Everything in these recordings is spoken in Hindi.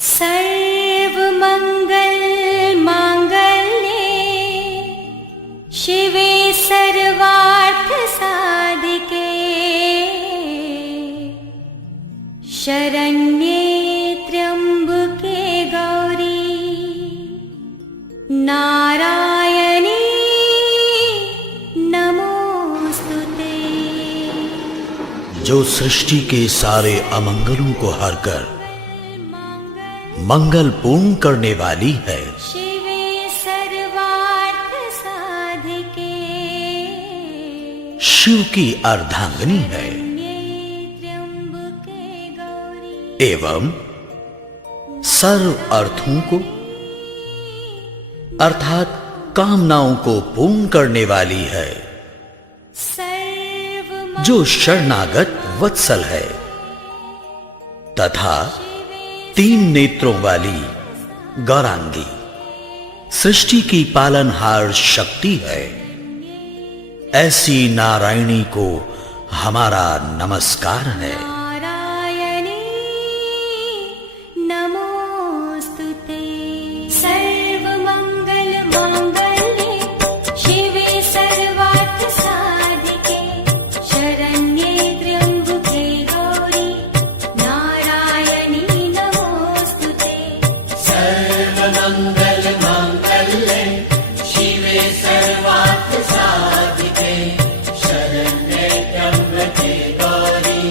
सर्वमंगल मांगल्ये शिवे सर्वार्थ साधिके शरण्ये त्र्यंबके गौरी नारायणी नमोस्तुते। जो सृष्टि के सारे अमंगलों को हरकर मंगल पूर्ण करने वाली है, शिवे सर्वार्थ साधिके शिव की अर्धांगिनी है त्र्यंबके गौरी एवं सर्व अर्थों को अर्थात कामनाओं को पूर्ण करने वाली है। जो शरणागत वत्सल है तथा 3 नेत्रों वाली गौरांगी सृष्टि की पालनहार शक्ति है, ऐसी नारायणी को हमारा नमस्कार है। नारायणी नमोस्तुते। सर्वमंगल मांगल्ये शिवे सर्वार्थ साधिके शरण्ये त्र्यंबके गौरी नारायणी नमोस्तुते। सर्वमंगल मांगल्ये शिवे सर्वार्थ साधिके शरण्ये त्र्यंबके गौरी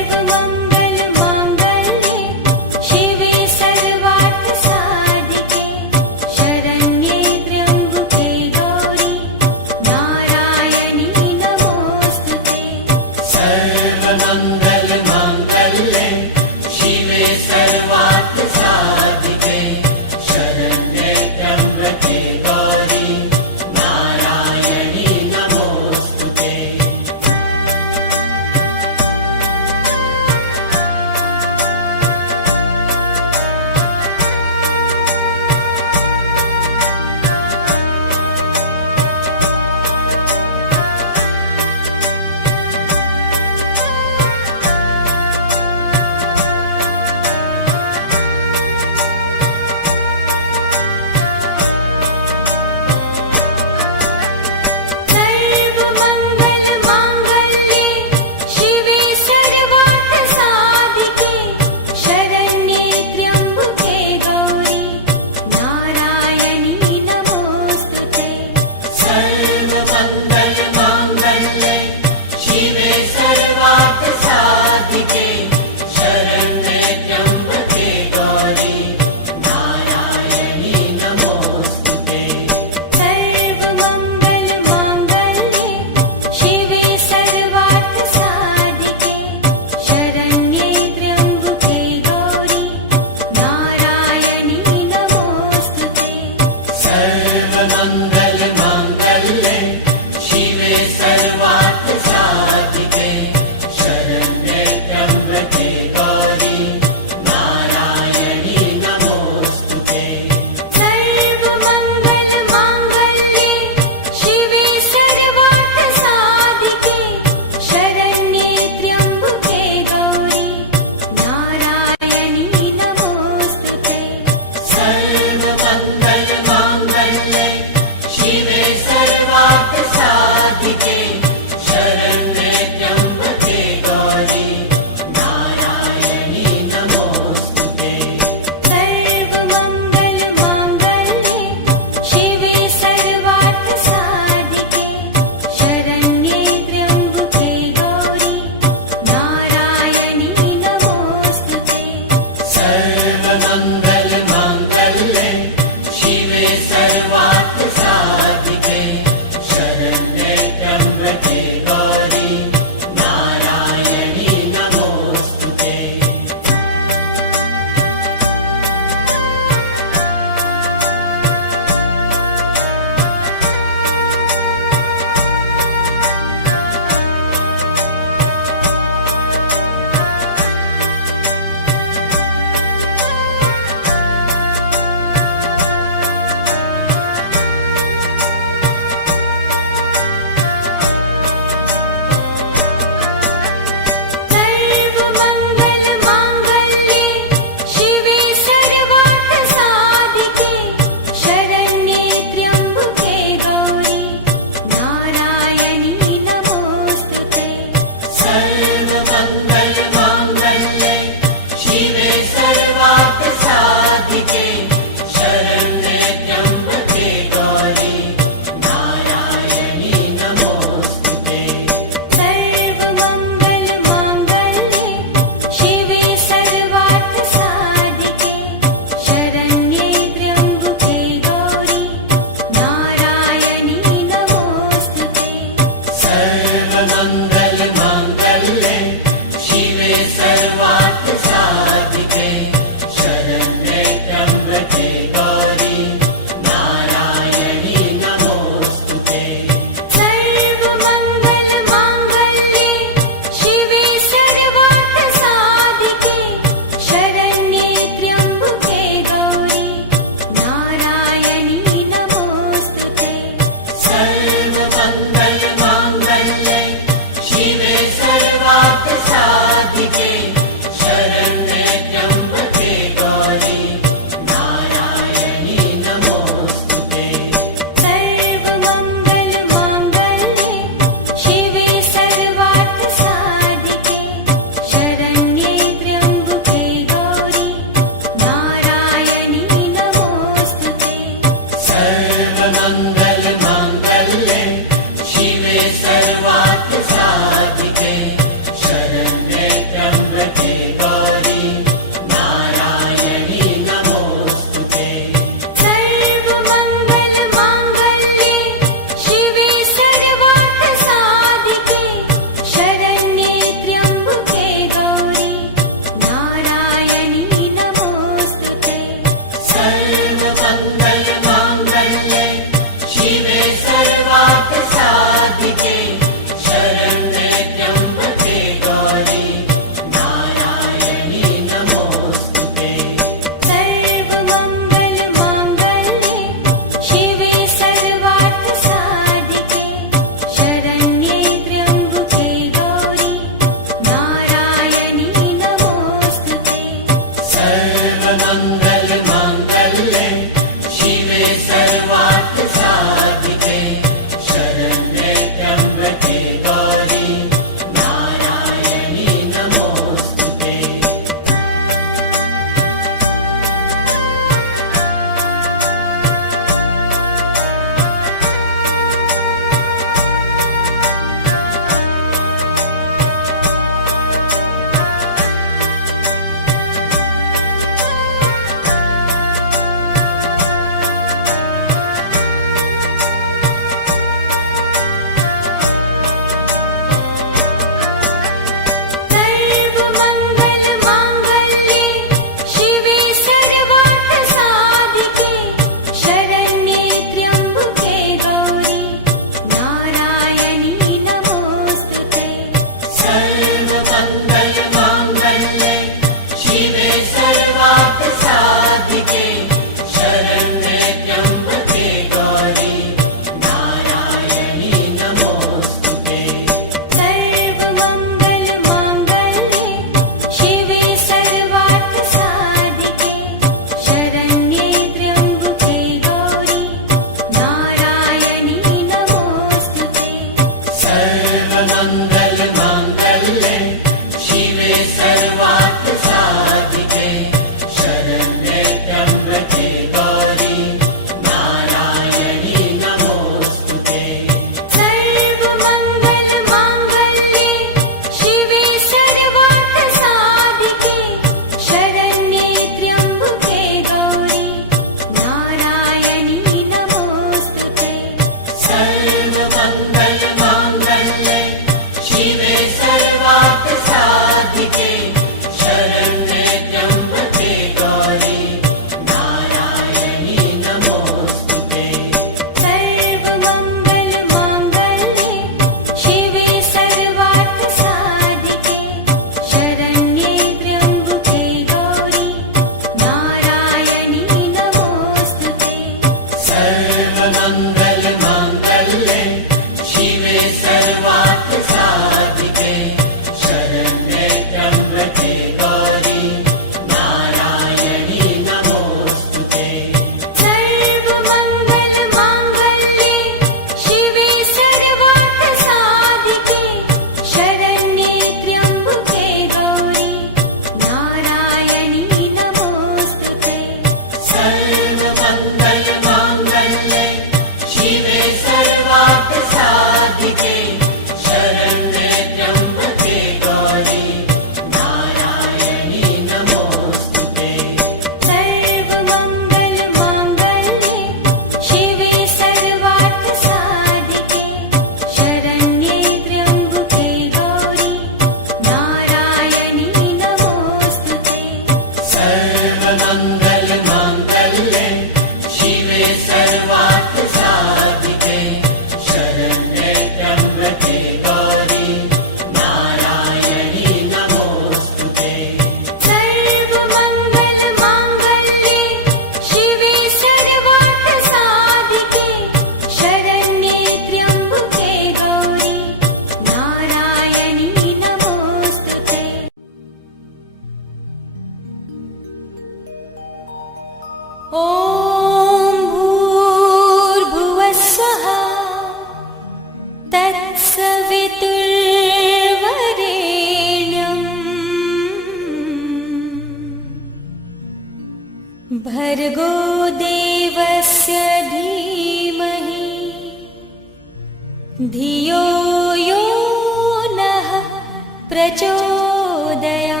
प्रचोदयात्।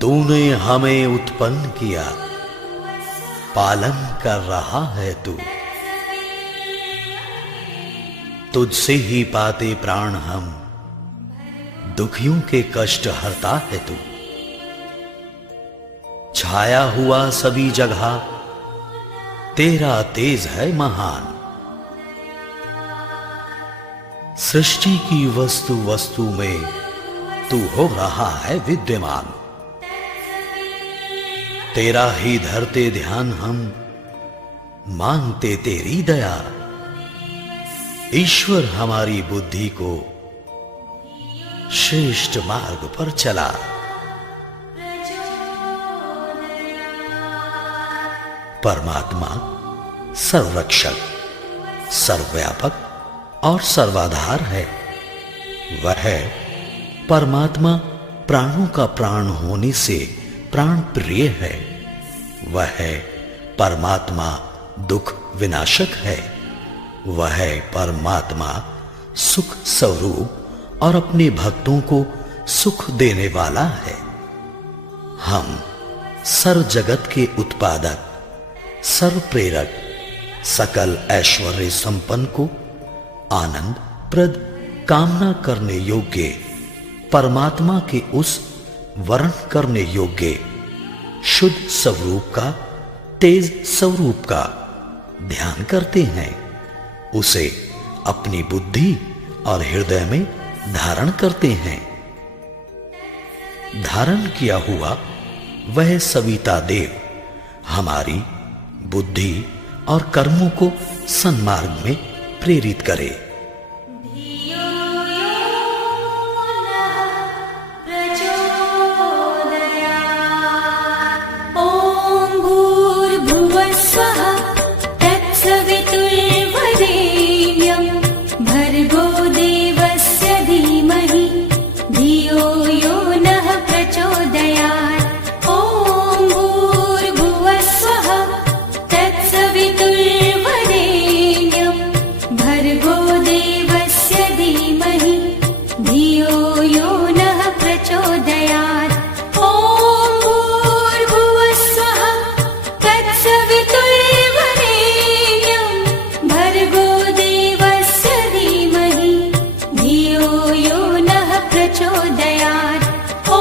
तूने हमें उत्पन्न किया, पालन कर रहा है तू। तुझसे ही पाते प्राण हम, दुखियों के कष्ट हरता है तू। छाया हुआ सभी जगह, तेरा तेज है महान। सृष्टि की वस्तु वस्तु में तू हो रहा है विद्यमान। तेरा ही धरते ध्यान हम, मांगते तेरी दया। ईश्वर हमारी बुद्धि को श्रेष्ठ मार्ग पर चला। परमात्मा सर्वरक्षक, सर्वव्यापक और सर्वाधार है। वह परमात्मा प्राणों का प्राण होने से प्राण प्रिय है। वह परमात्मा दुख विनाशक है। वह परमात्मा सुख स्वरूप और अपने भक्तों को सुख देने वाला है। हम सर्व जगत के उत्पादक, सर्व प्रेरक, सकल ऐश्वर्य संपन्न को आनंद प्रद कामना करने योग्य, परमात्मा के उस वर्ण करने योग्य शुद्ध स्वरूप का, तेज स्वरूप का ध्यान करते हैं। उसे अपनी बुद्धि और हृदय में धारण करते हैं। धारण किया हुआ वह सविता देव हमारी बुद्धि और कर्मों को सन्मार्ग में प्रेरित करे। धियो यो नः प्रचोदयात्। ॐ भूर्भुवः स्वः तत्सवितुर्वरेण्यं भर्गो देवस्य धीमहि धियो यो नः प्रचोदयात्। ॐ भूर्भुवः स्वः तत्सवितुर्वरेण्यं भर्गो देवस्य धीमहि धियो यो नः प्रचोदयात्। ॐ भूर्भुवः स्वः तत्सवितुर्वरेण्यं भर्गो देवस्य धीमहि धियो यो नः प्रचोदयात्। ॐ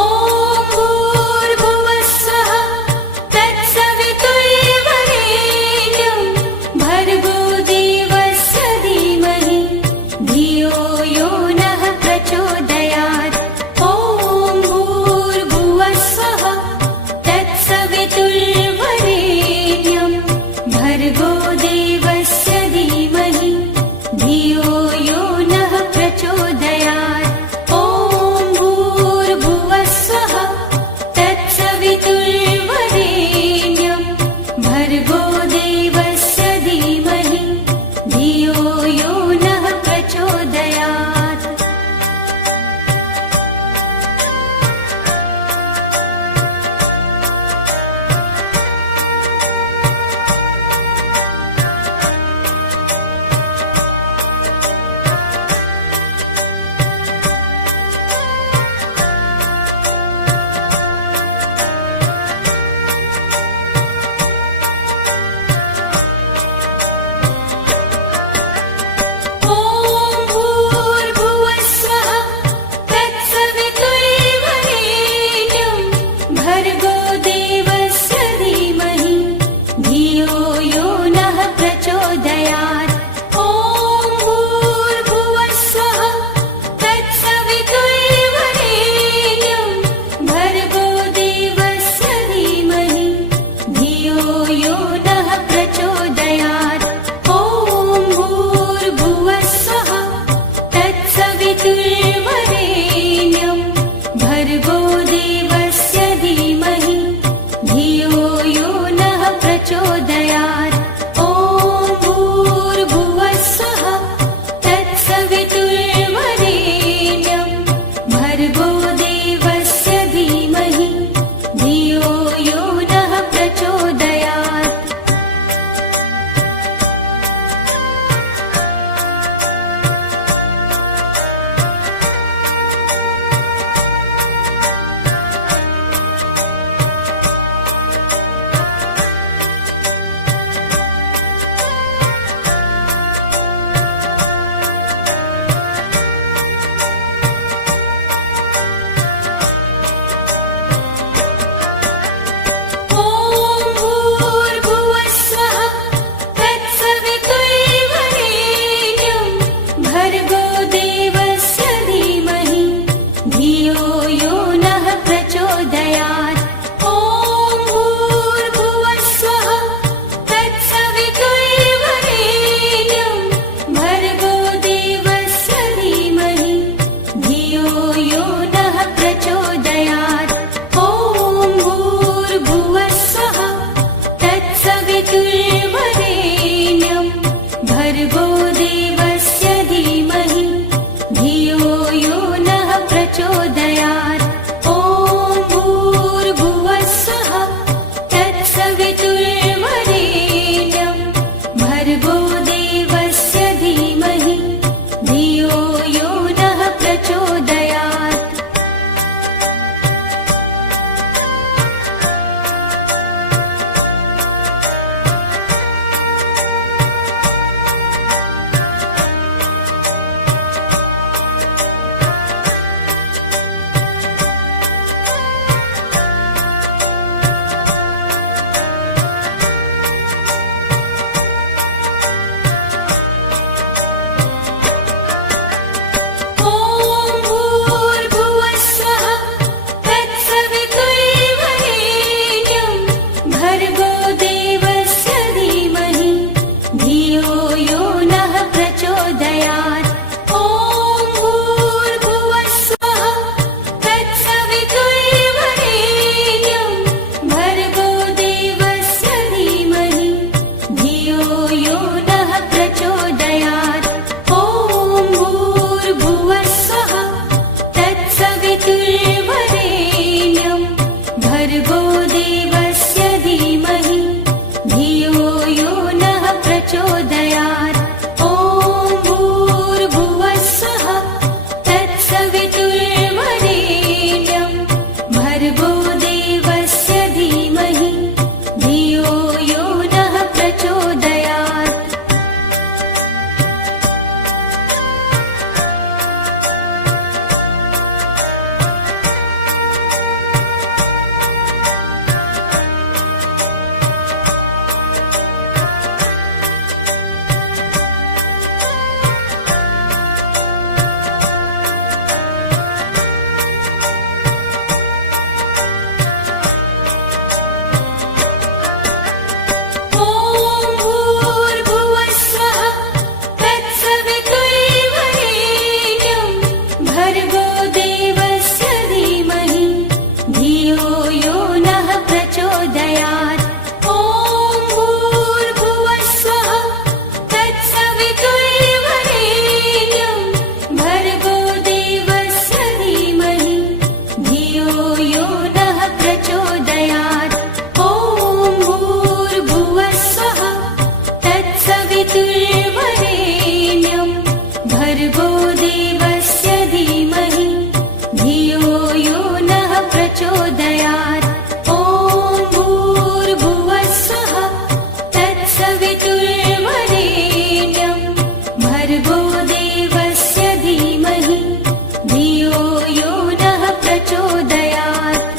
भूर्भुवः स्वः तत्सवितुर्वरेण्यं भर्गो देवस्य धीमहि धियो यो नः प्रचोदयात्। ॐ भूर्भुवः स्वः तत्सवितुर्वरेण्यं भर्गो देवस्य धीमहि धियो यो नः प्रचोदयात्। ॐ भूर्भुवः स्वः तत्सवितुर्वरेण्यं भर्गो देवस्य धीमहि धियो यो नः प्रचोदयात्। देवस्य धीमहि धियो यो नः प्रचोदयात् ॐ भूर्भुवः स्वः तत्सवितुर्वरेण्यं भर्गो देवस्य धीमहि धियो यो नः प्रचोदयात्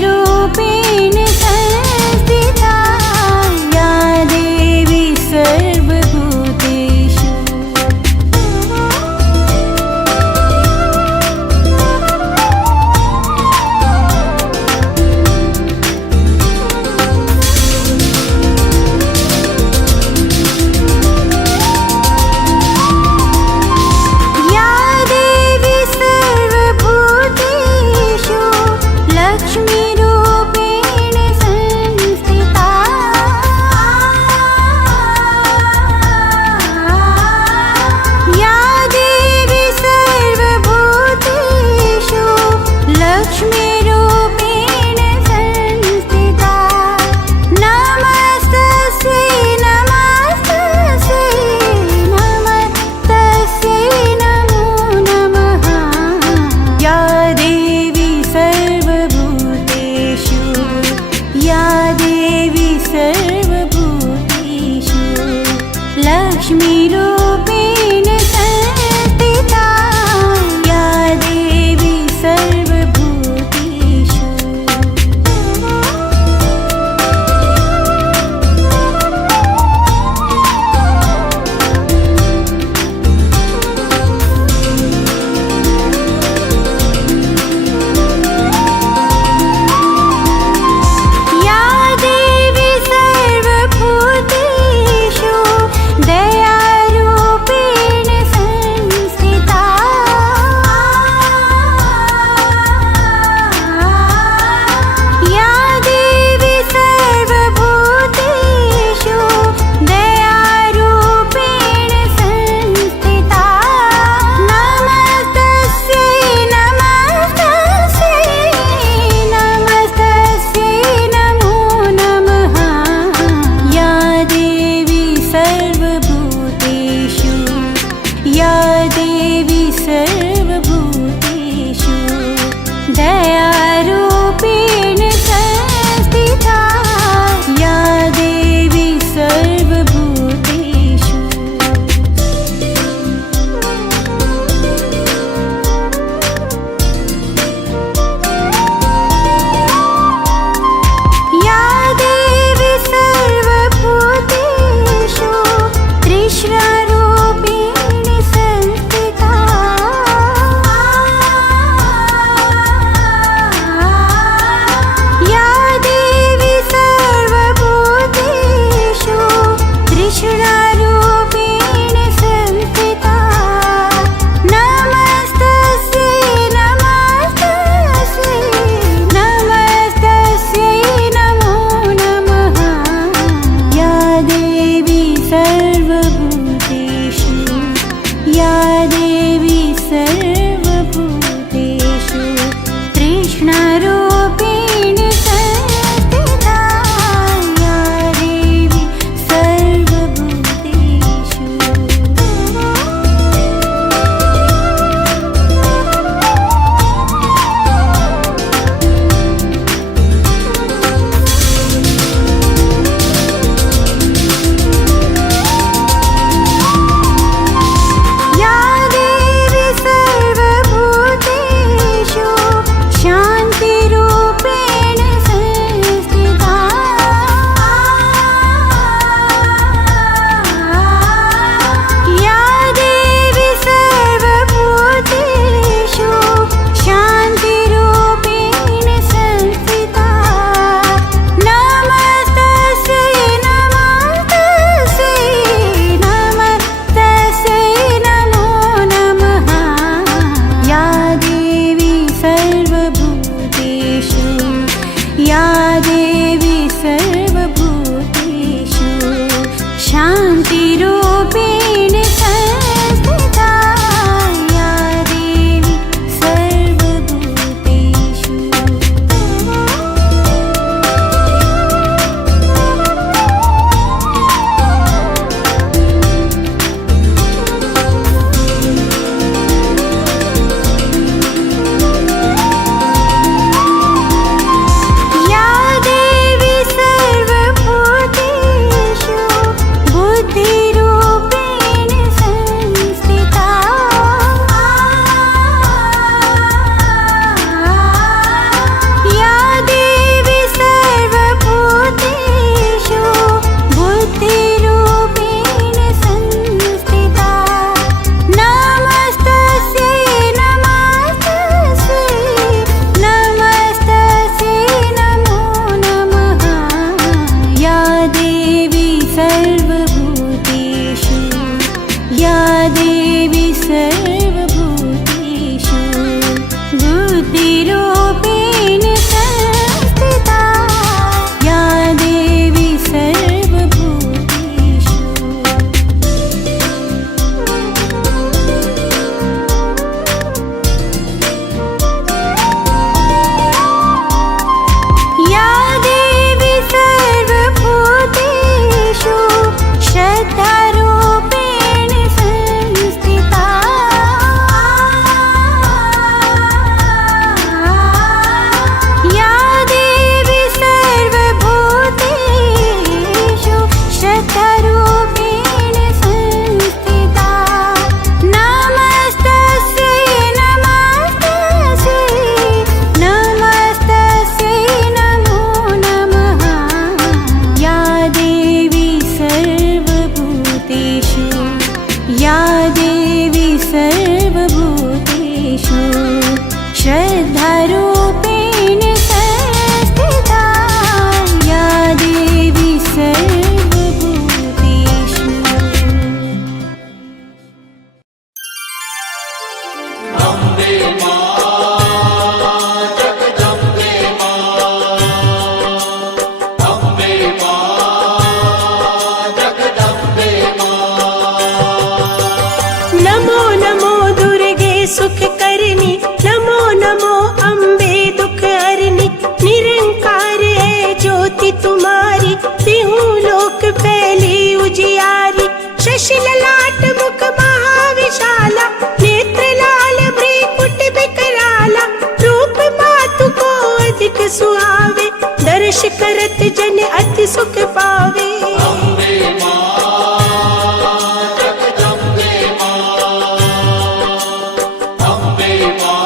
लक्ष्मीरूपेण संस्थिता या देवी सर्वभूतेषु। या देवी सर्वभूतेषु लक्ष्मीरूपेण दशरथ जन अति सुख पावे। अम्बे मां जगदम्बे मां, अम्बे मां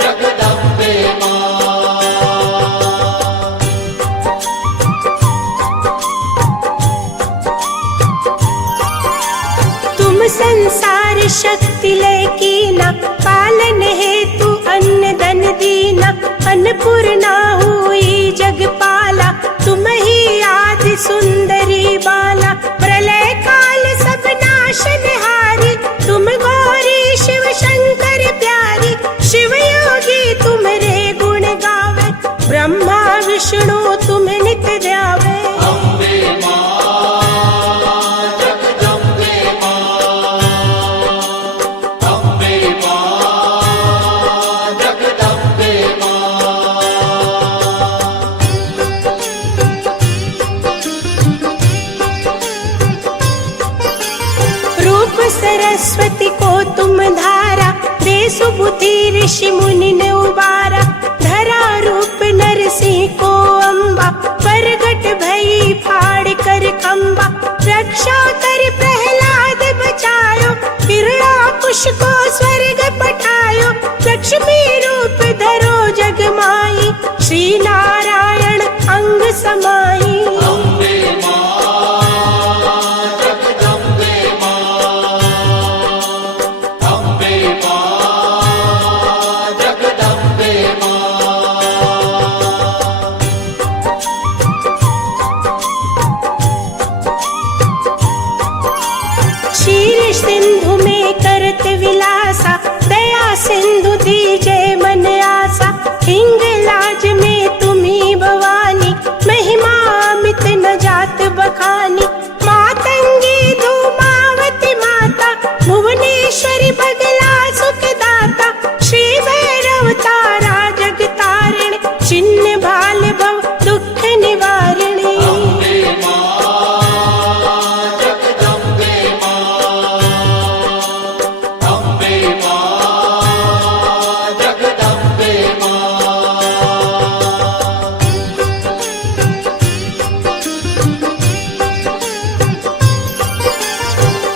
जगदम्बे मां। तुम संसार शक्ति लय कीना, पालन हेतु अन्न धन दीना। अन्नपूर्णा हुई जगपाला, तुम ही आदि सुंदरी बाला। प्रलय काल सब नाशनहारी, तुम गौरी शिव शंकर प्यारी। शिव योगी तुम्हारे गुण गावे, ब्रह्मा विष्णु तुम नित ध्यावे। अम्बे मां जगदम्बे मां, अम्बे मां जगदम्बे मां। रूप सरस्वती को तुम धारा, दे सुबुद्धि ऋषि मुनि ने उबारा। धरा रूप नरसिंह को अम्बा, प्रगट भई फाड़ कर खंबा। रक्षा कर प्रहलाद बचायो, हिरण्यकुश को स्वर्ग पठायो। लक्ष्मी रूप धरो जग माई, श्री नारायण अंग समाई। अम्बे मां जगदम्बे मां, अम्बे मां जगदम्बे मां। क्षीर सिंधु में करत विलासा, दया सिंधु दीजे मन आसा। हिंगलाज में तुम्ही भवानी, महिमा अमित न जात बखानी। मातंगी धूमावती माता, भुवनेश्वरी बगला सुखदाता। श्री भैरव तारा जगतारिणी, चिन्ह भाल भव दुख निवारिणी। अम्बे मां जगदम्बे मां, अम्बे मां जगदम्बे मां।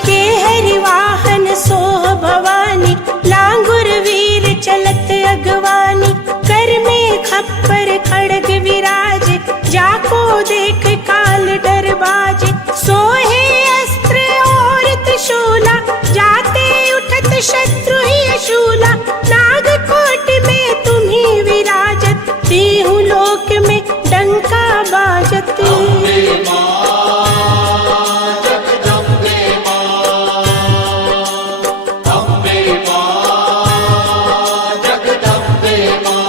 के हरि वाहन सोह भवानी, लांगुर वीर चलत अगवानी। कर में खप्पर खड़ग विराजे, जाको देख काल डर बाजे। सोहे अस्त्र और त्रिशूला, जाते उठत शत्रु ही शूला। नागकोट में तुम्ही विराजत, तीहू लोक में डंका बाजत। अम्बे मां जगदम्बे मां, अम्बे मां जगदम्बे मां।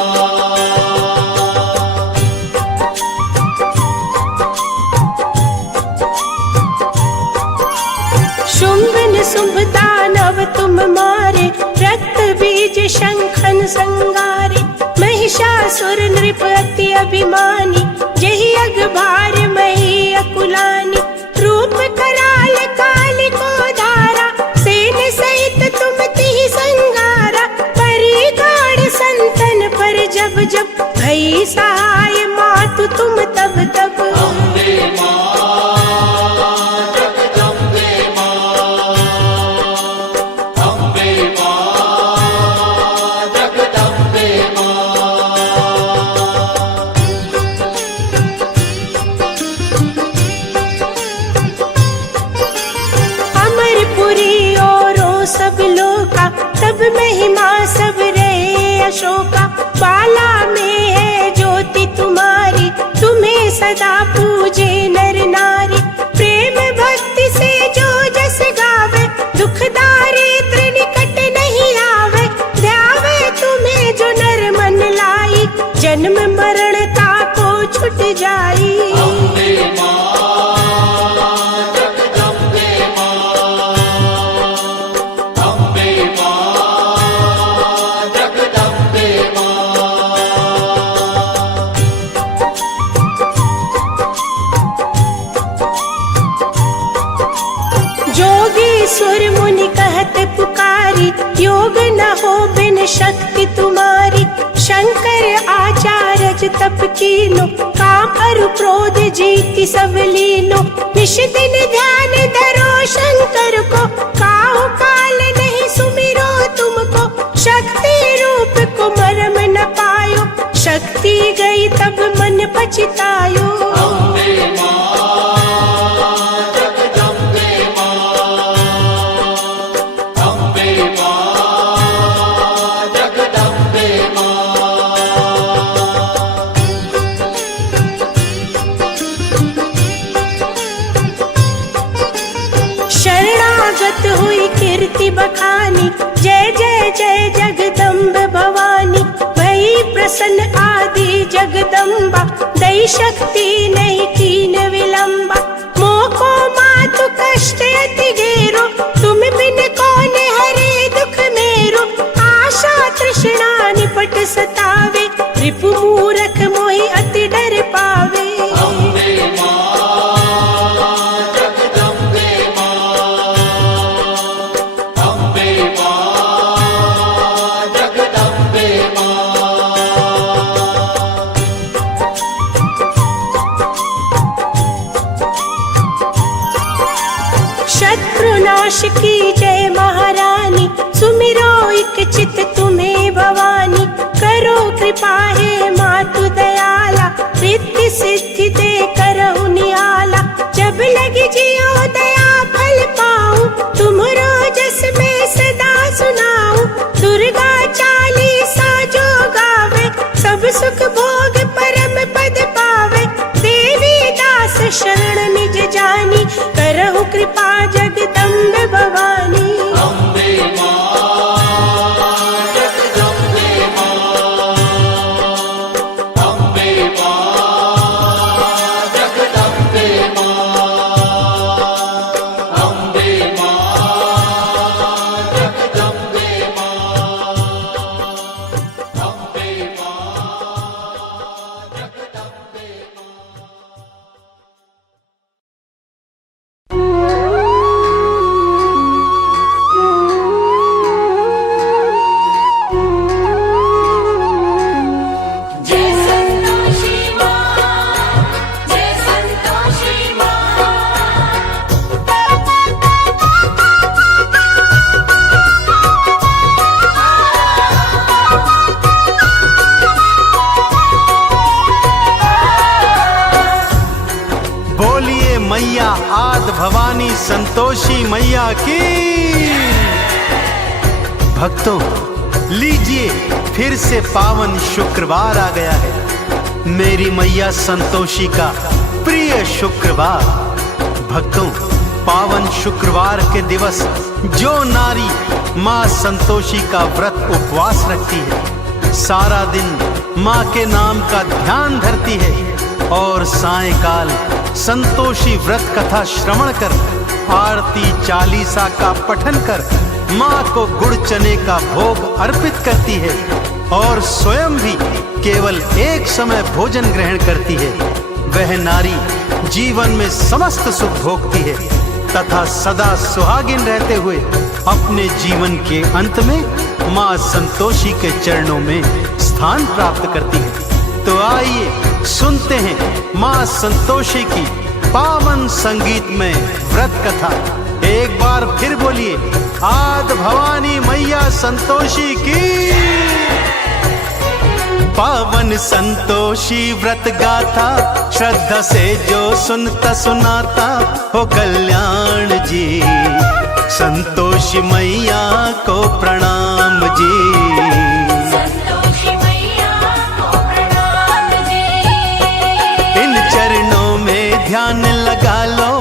शुंभ निशुंभ दानव तुम मारे, रक्त बीज शंखन संगारे। महिषासुर नृप अति अभिमानी, जहि अग भार मही अकुलानी। रूप कराल काल को धारा, सेन सहित तुम तिहि संगारा। परी गाढ़ संतन पर जब जब, भई सहाय मातु तुम तब तब। अम्बे मां जगदम्बे मां, अम्बे मां जगदम्बे मां। अमरपुरी औरों सब लोका, तब महिमा सब रहे अशोका। बाला में है ज्योति तुम्हारी, तुम्हें सदा पूजे नर नारी। प्रेम भक्ति से जो जस गावे, दुख दारिद्र निकट नहीं आवे। ध्यावे तुम्हें जो नर मन लाई, जन्म मरण ताको छुट जाई। अम्बे मां जगदम्बे मां, अम्बे मां जगदम्बे मां। जोगी सुर मुनि कहत पुकारी, योग न हो बिन शक्ति तुम्हारी। शंकर आचार्य तप तप कीनो, काम अरु क्रोध जीति सब लीनो। निश दिन ध्यान धरो शंकर को, काहु काल नहीं सुमिरो तुमको। शक्ति रूप को मरम न पायो, शक्ति गई तब मन पछतायो। अम्बे मां जगदम्बे मां, अम्बे मां जगदम्बे मां। शरणागत हुई कीर्ति बखानी, जय जय जय जगदम्ब भवानी। भई प्रसन्न आदि जगदम्बा, दई शक्ति नहीं कीन विलंबा। मोको मातु कष्ट अति घेरो, तुम बिन कौन हरे दुख मेरो। आशा तृष्णा निपट सतावे, रिपु मूरख मोहि अति डर पावे। अम्बे मां जगदम्बे मां, अम्बे मां जगदम्बे मां। शत्रुनाश की जय महारानी, सुमिरो एक चित तुम्हें भवानी। करो कृपा हे मातु दयाला, रिद्धि सिद्धि दे करहु नियाला। जब लगी जियो दया फल पाऊं, तुमरो जस में सदा सुनाऊं। दुर्गा चालीसा जो गावे, सब सुख भोग परम पद पावे। देवी दास शरण निज जानी, करहु कृपा जगदम्ब भवानी। अम्बे मां जगदम्बे मां, अम्बे मां जगदम्बे मां, अम्बे मां जगदम्बे मां, अम्बे मां जगदम्बे जय संतोषी मां, जय संतोषी मां। बोलिए मैया आद भवानी संतोषी मैया की। भक्तों, लीजिए फिर से पावन शुक्रवार आ गया है, मेरी मैया संतोषी का प्रिय शुक्रवार। भक्तों, पावन शुक्रवार के दिवस जो नारी माँ संतोषी का व्रत उपवास रखती है, सारा दिन माँ के नाम का ध्यान धरती है और सायंकाल संतोषी व्रत कथा श्रवण कर, आरती चालीसा का पठन कर माँ को गुड़ चने का भोग अर्पित करती है और स्वयं भी केवल एक समय भोजन ग्रहण करती है। वह नारी जीवन में समस्त सुख भोगती है तथा सदा सुहागिन रहते हुए अपने जीवन के अंत में माँ संतोषी के चरणों में स्थान प्राप्त करती है। तो आइए सुनते हैं माँ संतोषी की पावन संगीतमय व्रत कथा। एक बार फिर बोलिए, आद भवानी मैया संतोषी की। पावन संतोषी व्रत गाथा, श्रद्धा से जो सुनता सुनाता हो कल्याण जी। संतोषी मैया को प्रणाम जी। संतोषी मैया को प्रणाम जी। इन चरणों में ध्यान लगा लो,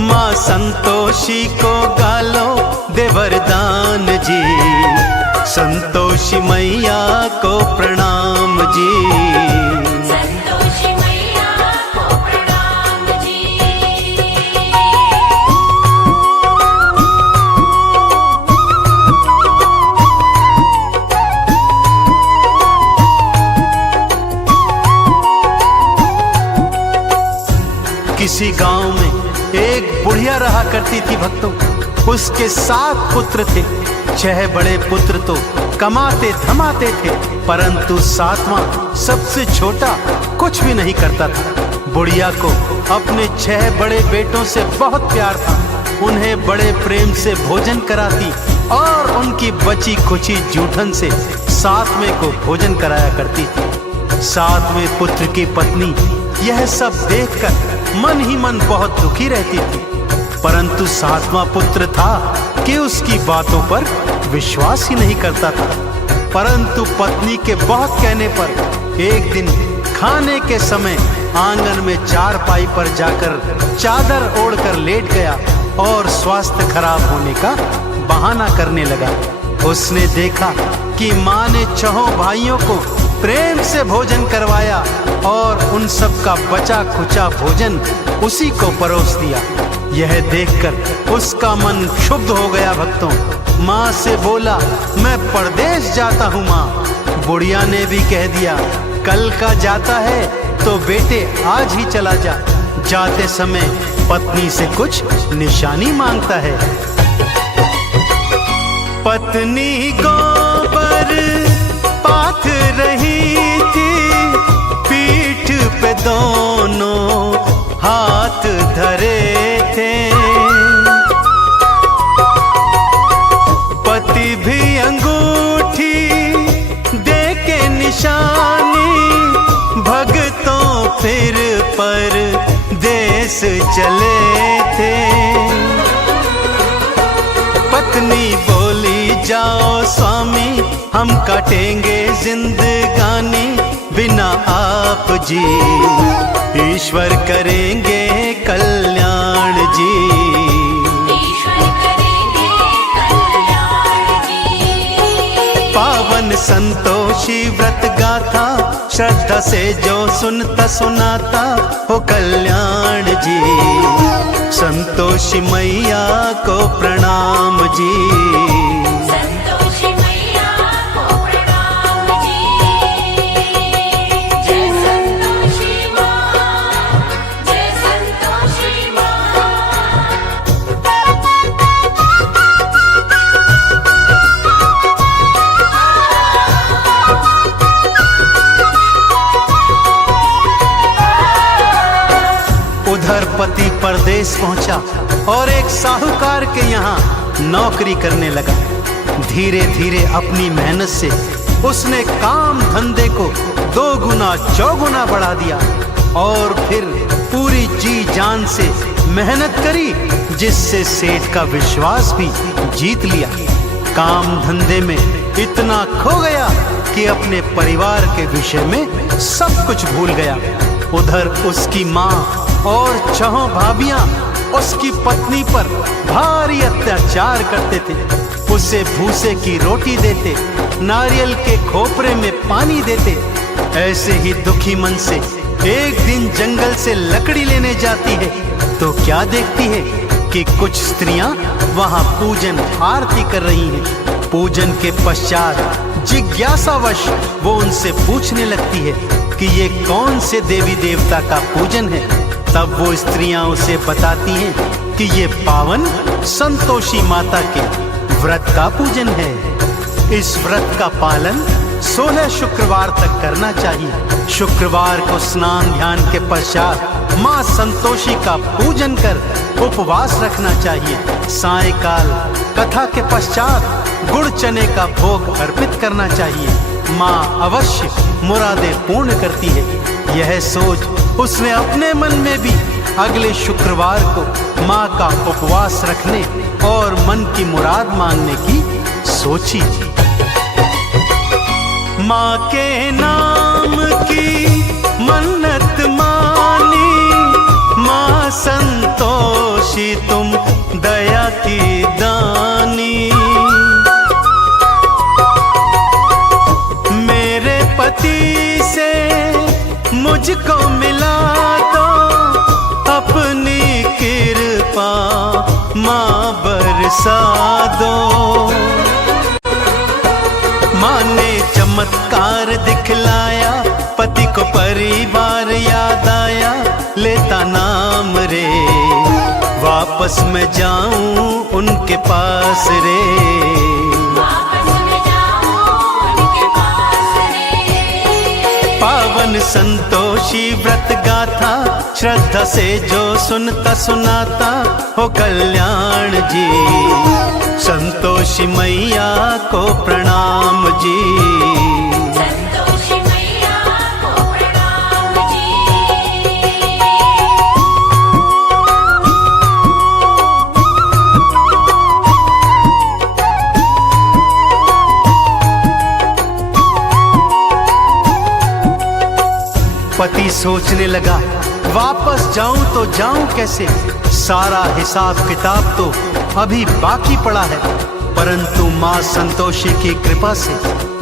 माँ संतोषी को गालो दे वरदान जी। संतोषी मैया को प्रणाम जी। संतोषी मैया को प्रणाम जी। किसी गांव में एक बुढ़िया रहा करती थी भक्तों। उसके 7 पुत्र थे। 6 बड़े पुत्र तो कमाते धमाते थे, परंतु सातवां सबसे छोटा कुछ भी नहीं करता था। बुढ़िया को अपने 6 बड़े बेटों से बहुत प्यार था। उन्हें बड़े प्रेम से भोजन कराती और उनकी बची खुची जूठन से सातवें को भोजन कराया करती थी। सातवें पुत्र की पत्नी यह सब देखकर मन ही मन बहुत दुखी रहती थी, परंतु सातवां पुत्र था कि उसकी बातों पर विश्वास ही नहीं करता था। परंतु पत्नी के बहुत कहने पर एक दिन खाने के समय आंगन में चारपाई पर जाकर चादर ओढ़कर लेट गया और स्वास्थ्य खराब होने का बहाना करने लगा। उसने देखा कि माँ ने 6 भाइयों को प्रेम से भोजन करवाया और उन सब का बचा खुचा भोजन उसी को परोस दिया। यह देखकर उसका मन क्षुब्ध हो गया। भक्तों, माँ से बोला, मैं परदेश जाता हूँ माँ। बुढ़िया ने भी कह दिया, कल का जाता है तो बेटे आज ही चला जा। जाते समय पत्नी से कुछ निशानी मांगता है। पत्नी गोबर पाथ रही थी, पीठ पे दोनों हाथ धरे थे। पति भी अंगूठी दे के निशानी, भगतों फिर पर देश चले थे। पत्नी बोली, जाओ स्वामी, हम काटेंगे जिंदगानी, बिना आप जी ईश्वर करेंगे कल्याण जी। ईश्वर करेंगे कल्याण जी। पावन संतोषी व्रत गाथा, श्रद्धा से जो सुनता सुनाता हो कल्याण जी। संतोषी मैया को प्रणाम जी। संतोषी मैया को प्रणाम जी। जय संतोषी माँ, जय संतोषी माँ। उधर पति परदेश पहुंचा और एक साहूकार के यहाँ नौकरी करने लगा। धीरे धीरे अपनी मेहनत से उसने काम धंधे को 2 गुना 4 गुना बढ़ा दिया और फिर पूरी जी जान से मेहनत करी, जिससे सेठ का विश्वास भी जीत लिया। काम धंधे में इतना खो गया कि अपने परिवार के विषय में सब कुछ भूल गया। उधर उसकी माँ और 6 भाभियां उसकी पत्नी पर भारी अत्याचार करते थे। उसे भूसे की रोटी देते, नारियल के खोपरे में पानी देते। ऐसे ही दुखी मन से एक दिन जंगल से लकड़ी लेने जाती है तो क्या देखती है कि कुछ स्त्रियां वहां पूजन आरती कर रही हैं। पूजन के पश्चात जिज्ञासावश वो उनसे पूछने लगती है कि ये कौन से देवी देवता का पूजन है। तब वो स्त्रियां उसे बताती हैं कि ये पावन संतोषी माता के व्रत का पूजन है। इस व्रत का पालन 16 शुक्रवार तक करना चाहिए। शुक्रवार को स्नान ध्यान के पश्चात माँ संतोषी का पूजन कर उपवास रखना चाहिए। सायंकाल कथा के पश्चात गुड़ चने का भोग अर्पित करना चाहिए। माँ अवश्य मुरादें पूर्ण करती है। यह सोच उसने अपने मन में भी अगले शुक्रवार को माँ का उपवास रखने और मन की मुराद मांगने की सोची। माँ के नाम की मन्नत मानी, माँ संतोषी तुम दया की दानी। मेरे पति से मुझको मिला दो अपनी कृपा, माँ बरसा दो। माँ ने चमत्कार दिखलाया, पति को परिवार याद आया। लेता नाम रे, वापस मैं जाऊं उनके पास रे। वापस मैं जाऊं संतोषी व्रत गाथा श्रद्धा से जो सुनता सुनाता हो कल्याण जी। संतोषी मैया को प्रणाम जी। संतोषी मैया को प्रणाम जी। पति सोचने लगा वापस जाऊं तो जाऊं कैसे, सारा हिसाब किताब तो अभी बाकी पड़ा है। परंतु माँ संतोषी की कृपा से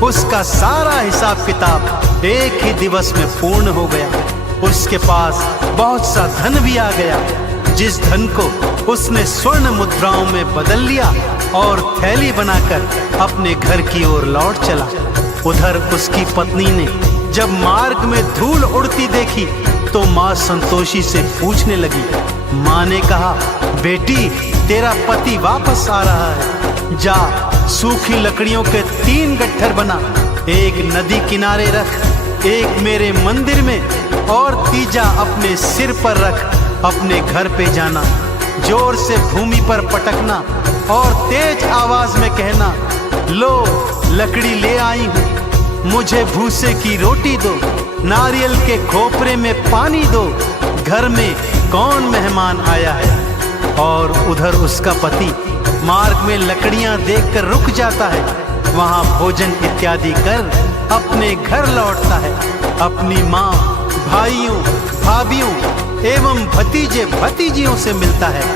उसका सारा हिसाब किताब एक ही दिवस में पूर्ण हो गया। उसके पास बहुत सा धन भी आ गया, जिस धन को उसने स्वर्ण मुद्राओं में बदल लिया और थैली बनाकर अपने घर की ओर लौट चला। उधर उसकी पत्नी ने जब मार्ग में धूल उड़ती देखी तो माँ संतोषी से पूछने लगी। माँ ने कहा, बेटी तेरा पति वापस आ रहा है, जा सूखी लकड़ियों के 3 गट्ठर बना, एक नदी किनारे रख, एक मेरे मंदिर में और तीजा अपने सिर पर रख। अपने घर पे जाना, जोर से भूमि पर पटकना और तेज आवाज में कहना, लो लकड़ी ले आई हूँ, मुझे भूसे की रोटी दो, नारियल के खोपरे में पानी दो, घर में कौन मेहमान आया है। और उधर उसका पति मार्ग में लकड़ियां देखकर रुक जाता है, वहां भोजन इत्यादि कर अपने घर लौटता है। अपनी माँ, भाइयों, भाभियों एवं भतीजे भतीजियों से मिलता है,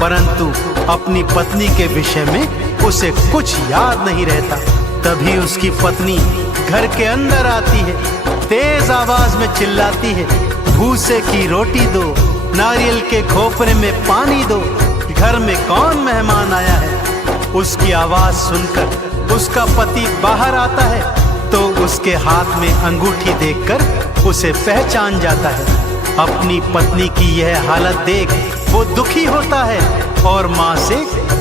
परंतु अपनी पत्नी के विषय में उसे कुछ याद नहीं रहता। तभी उसकी पत्नी घर के अंदर आती है, तेज आवाज में चिल्लाती है, भूसे की रोटी दो, नारियल के खोपरे में पानी दो, घर में कौन मेहमान आया है। उसकी आवाज सुनकर उसका पति बाहर आता है तो उसके हाथ में अंगूठी देखकर उसे पहचान जाता है। अपनी पत्नी की यह हालत देख वो दुखी होता है और माँ से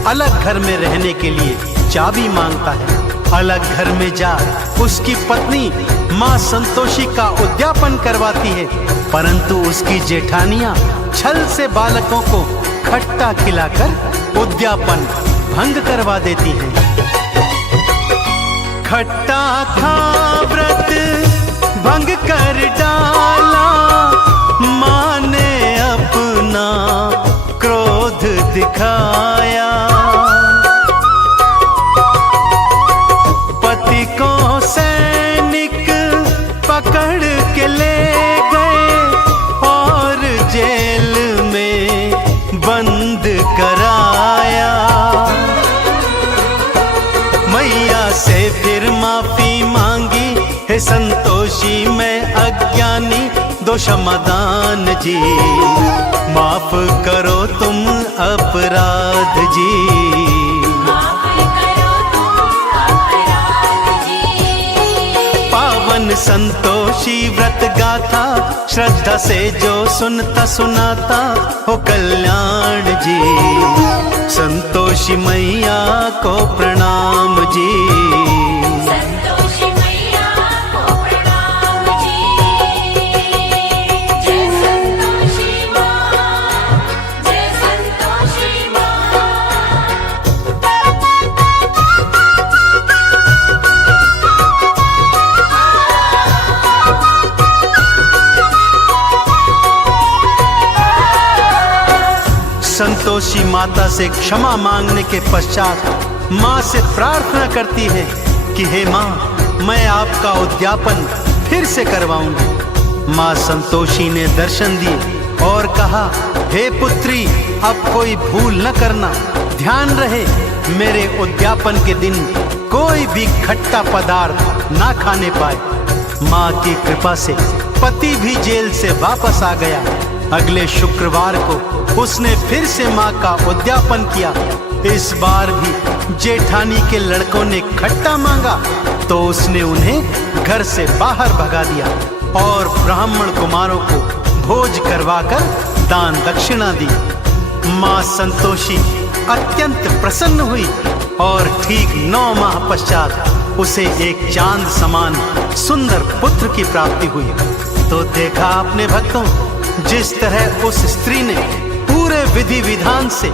अलग घर में रहने के लिए चाबी मांगता है। अलग घर में जा उसकी पत्नी माँ संतोषी का उद्यापन करवाती है, परंतु उसकी जेठानियां छल से बालकों को खट्टा खिलाकर उद्यापन भंग करवा देती हैं। खट्टा था व्रत भंग कर डाला, माँ ने अपना क्रोध दिखाया। पति को सैनिक पकड़ के ले गए और जेल में बंद कराया। मैया से फिर माफी मांगी, हे संतोषी मैं अज्ञानी दो क्षमादान जी, माफ करो तुम अपराध जी। पावन संतोषी व्रत गाथा श्रद्धा से जो सुनता सुनाता हो कल्याण जी। संतोषी मैया को प्रणाम जी। संतोषी मैया को प्रणाम जी। जय संतोषी माँ, जय संतोषी माँ। संतोषी माता से क्षमा मांगने के पश्चात माँ से प्रार्थना करती है कि हे माँ, मैं आपका उद्यापन फिर से करवाऊंगी। माँ संतोषी ने दर्शन दिए और कहा, हे पुत्री, अब कोई भूल न करना, ध्यान रहे मेरे उद्यापन के दिन कोई भी खट्टा पदार्थ ना खाने पाए। माँ की कृपा से पति भी जेल से वापस आ गया। अगले शुक्रवार को उसने फिर से माँ का उद्यापन किया। इस बार भी जेठानी के लड़कों ने खट्टा मांगा तो उसने उन्हें घर से बाहर भगा दिया और ब्राह्मण कुमारों को भोज करवाकर दान दक्षिणा दी। माँ संतोषी अत्यंत प्रसन्न हुई और ठीक 9 माह पश्चात उसे एक चांद समान सुंदर पुत्र की प्राप्ति हुई। तो देखा आपने भक्तों, जिस तरह उस स्त्री ने पूरे विधि विधान से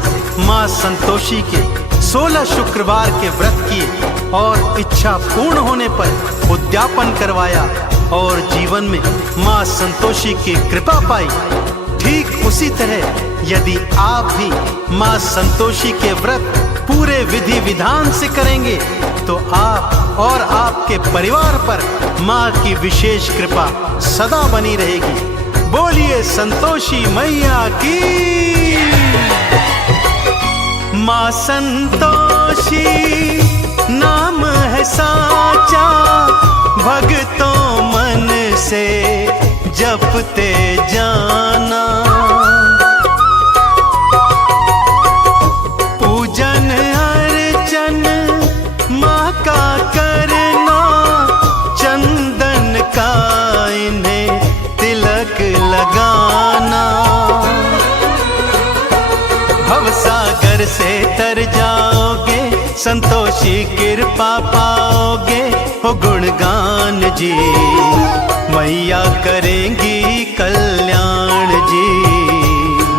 माँ संतोषी के 16 शुक्रवार के व्रत किए और इच्छा पूर्ण होने पर उद्यापन करवाया और जीवन में माँ संतोषी की कृपा पाई, ठीक उसी तरह यदि आप भी माँ संतोषी के व्रत पूरे विधि विधान से करेंगे तो आप और आपके परिवार पर माँ की विशेष कृपा सदा बनी रहेगी। बोलिए संतोषी मैया की। माँ संतोषी नाम है साचा, भक्तों मन से जपते जाना। पूजन अर्चन माँ का करना, चंदन का इन्हें तिलक लगाना। भवसागर से तर जाओगे, संतोषी कृपा पाओगे। हो गुणगान जी, मैया करेंगी कल्याण जी।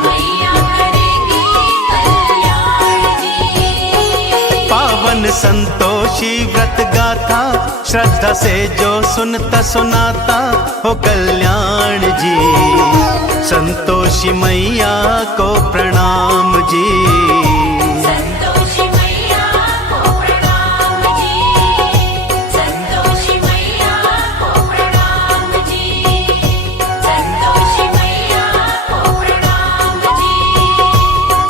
मैया करेगी कल्याण जी। पावन संतोषी व्रत गाथा, श्रद्धा से जो सुनता सुनाता हो कल्याण जी। संतोषी मैया को प्रणाम जी। संतोषी मैया को प्रणाम जी। संतोषी मैया को प्रणाम जी। संतोषी मैया को प्रणाम जी।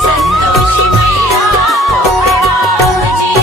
संतोषी मैया को प्रणाम जी।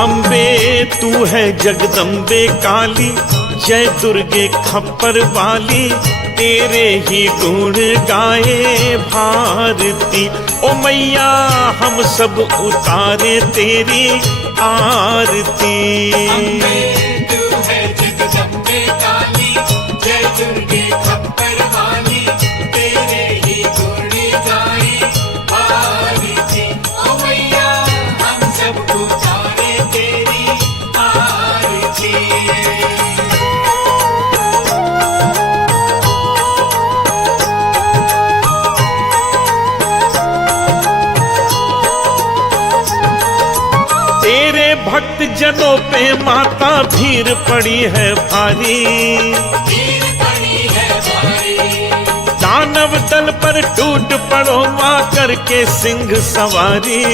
अम्बे तू है जगदम्बे काली, जय दुर्गे खप्पर वाली, तेरे ही गुण गाए भारती। ओ मैया हम सब उतारे तेरी आरती। तू है जगदम्बे काली, जय दुर्गे खप्पर वाली, तेरे ही गुण गाए भारती। ओ मैया हम सब उतारे तेरी आरती। तेरे भक्त जनों पे माता भीड़ पड़ी है भारी, भीड़ पड़ी है भारी, दानव दल पर टूट पड़ो माँ करके सिंह सवारी।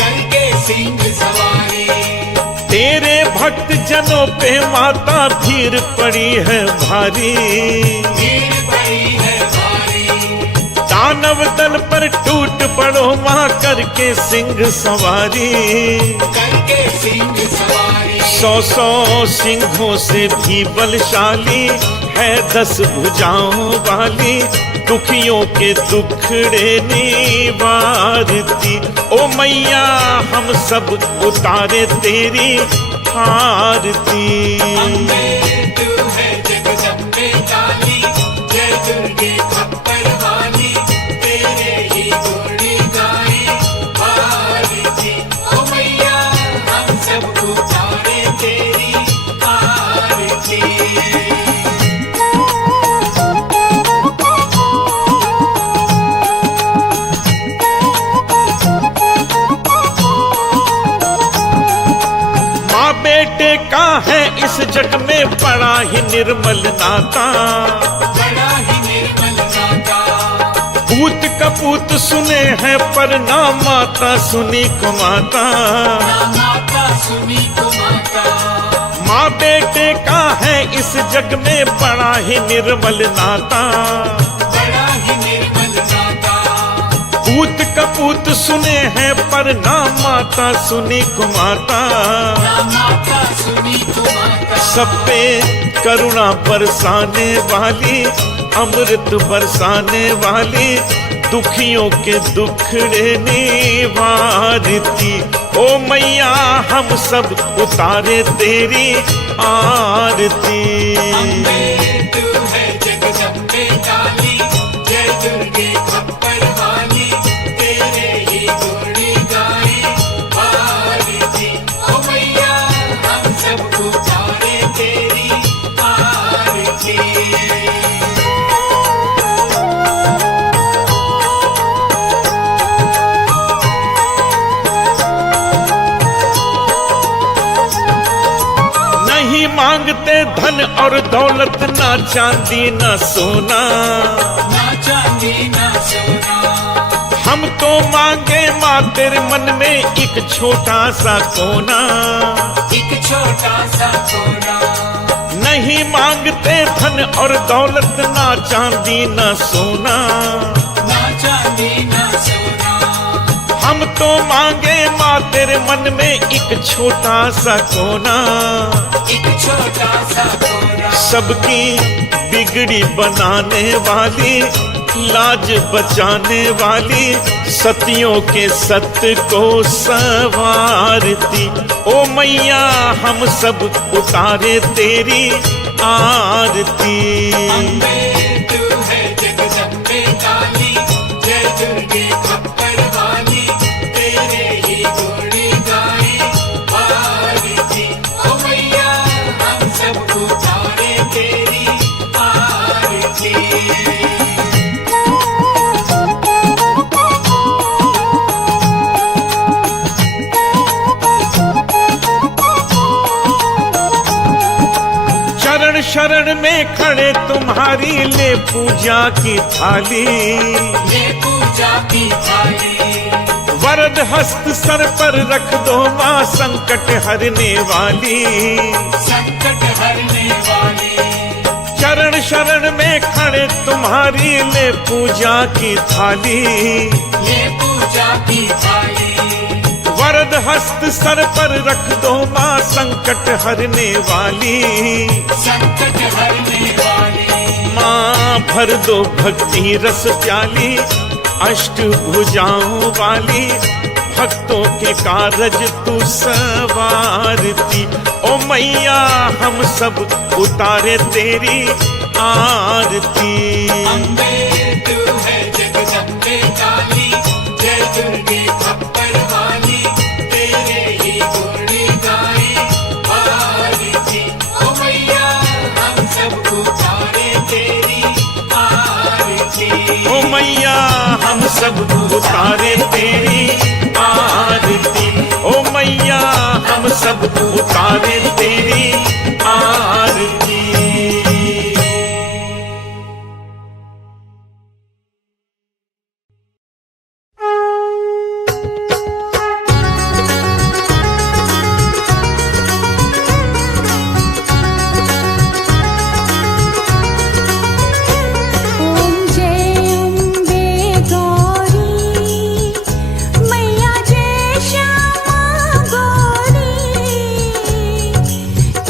करके सिंह सवारी। तेरे भक्त जनों पे माता भीड़ पड़ी है भारी, भीड़ पड़ी है भारी, दानव दल पर टूट पड़ो माँ करके सिंह सवारी। करके सिंह सवारी। 100 सिंहों से भी बलशाली है 10 भुजाओं वाली, दुखियों के दुखड़े निवारती। ओ मैया हम सब उतारे तेरी आरती। तू है जगदम्बे काली, जय दुर्गे खप्पर वाली, तेरे ही गुण गाए भारती। ओ मैया हम सब उतारे तेरी आरती। माँ बेटे का है इस जग में बड़ा ही निर्मल नाता, बड़ा ही निर्मल नाता, पूत कपूत सुने हैं पर ना माता सुनी को माता। ना माता सुनी को माता। माँ बेटे का है इस जग में बड़ा ही निर्मल नाता, बड़ा ही निर्मल नाता, पूत कपूत सुने हैं पर ना माता सुनी को माता। ना माता सुनी को माता। सब पे करुणा बरसाने वाली, अमृत बरसाने वाली, दुखियों के दुखड़े निवारती। ओ मैया हम सब उतारे तेरी आरती। तू है जगदम्बे काली, जय दुर्गे खप्पर वाली, तेरे ही गुण गाए भारती। ओ मैया हम सब उतारे तेरी आरती। नहीं मांगते धन और दौलत, ना चांदी ना सोना, ना चांदी ना सोना, हम तो मांगे माँ तेरे मन में एक छोटा सा कोना। एक छोटा सा कोना। नहीं मांगते धन और दौलत, ना चांदी ना सोना, ना चांदी ना सोना, हम तो मांगे माँ तेरे मन में एक छोटा सा कोना। एक छोटा सा कोना। सबकी बिगड़ी बनाने वाली, लाज बचाने वाली, सतियों के सत्य को संवारती। ओ मैया हम सब उतारे तेरी आरती। तू है जगदम्बे काली, जय दुर्गे खप्पर वाली, तेरे ही गुण गाए भारती। ओ मैया हम सब उतारे तेरी आरती। शरण शरण में खड़े तुम्हारी ले पूजा की थाली, ये पूजा की थाली, वरद हस्त सर पर रख दो माँ संकट हरने वाली। संकट हरने वाली, चरण शरण में खड़े तुम्हारी ले पूजा की थाली, ये पूजा की थाली, वरद हस्त सर पर रख दो माँ संकट हरने वाली। संकट हरने वाली माँ भर दो भक्ति रस प्याली, अष्ट भुजाओं वाली भक्तों के कारज तू सवारती। ओ मैया हम सब उतारे तेरी आरती। अम्बे तू है जगदम्बे काली, जय दुर्गे खप्पर वाली, तेरे ही गुण गाए आरती। ओ मैया हम सब उतारे तेरी आरती। ओ मैया हम सब उतारे तेरी आरती। ओ मैया हम सब उतारे तेरी आरती। ओम जय अम्बे गौरी मैया जय श्यामा गौरी,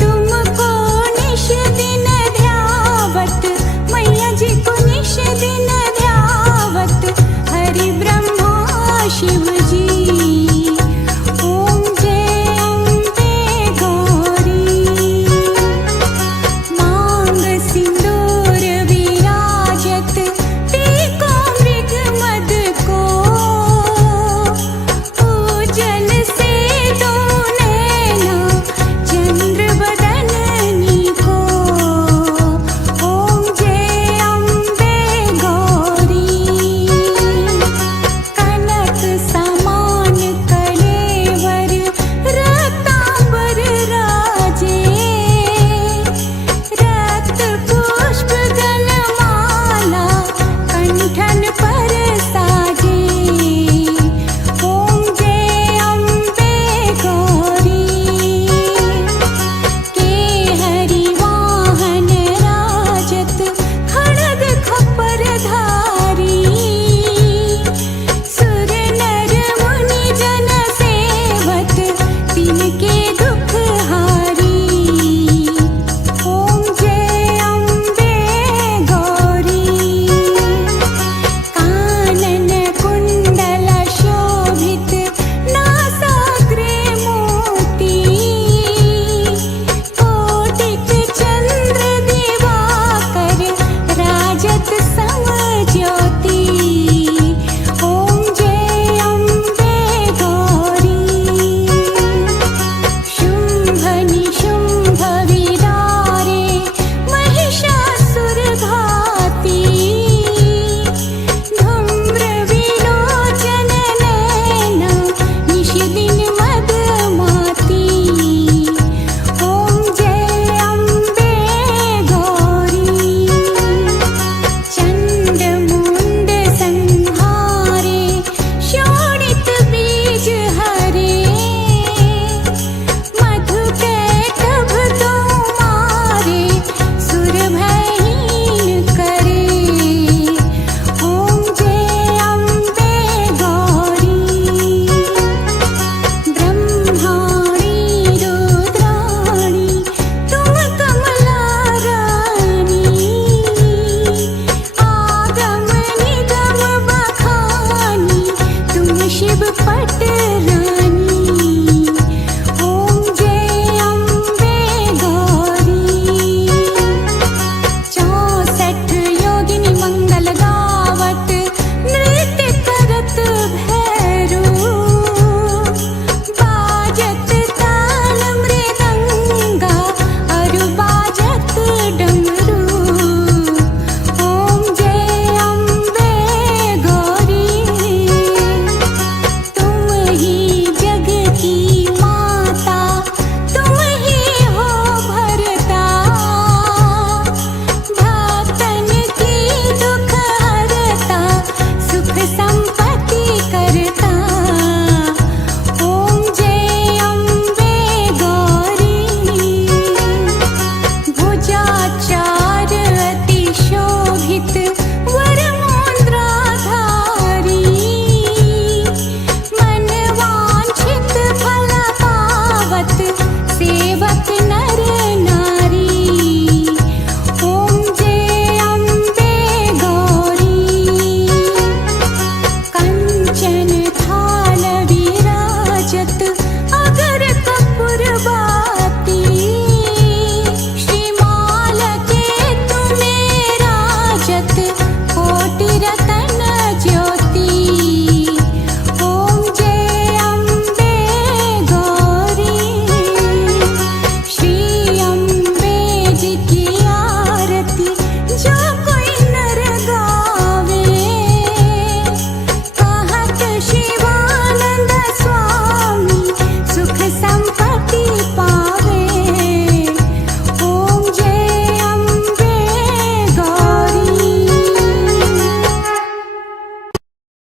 तुमको निश दिन ध्यावत मैया जी को निश दिन ध्यावत हरि ब्रह्मा शिव जी। ओम जय अम्बे गौरी मांग सिंदूर विराजत टीको मृग मद को, पूजन से दो नैना चंद्र बदननी को। ओम जय अम्बे गौरी कनक समान कलेवर रतांबर राजे, रक्त पुष्प गलमाला कंठन पर साजे। ओम जय अम्बे गौरी के हरि वाहन राजत खड़ग खपर धारी, सुर नर मुनि जन सेवत तिनके दुख हारी। ओम जय अम्बे गौरी कानन कुंडल शोभित नासाग्रे मोती, कोटिक चंद्र दिवाकर राजत सम ज्योति। ओम जय अम्बे गौरी शुंभ निशुंभ विदारे महिषासुर घाती, धूम्र विलोचन नैना निश दिन मदमाती। ओम जय अम्बे गौरी चंड मुंड संहारे शोणित बीज हरे, मधु कैटभ तो मारे सुर भयहीन करे। ओम जय अम्बे गौरी ब्रह्माणी रुद्राणी तुम कमला रानी, आगम निगम बखानी तुम शिव पट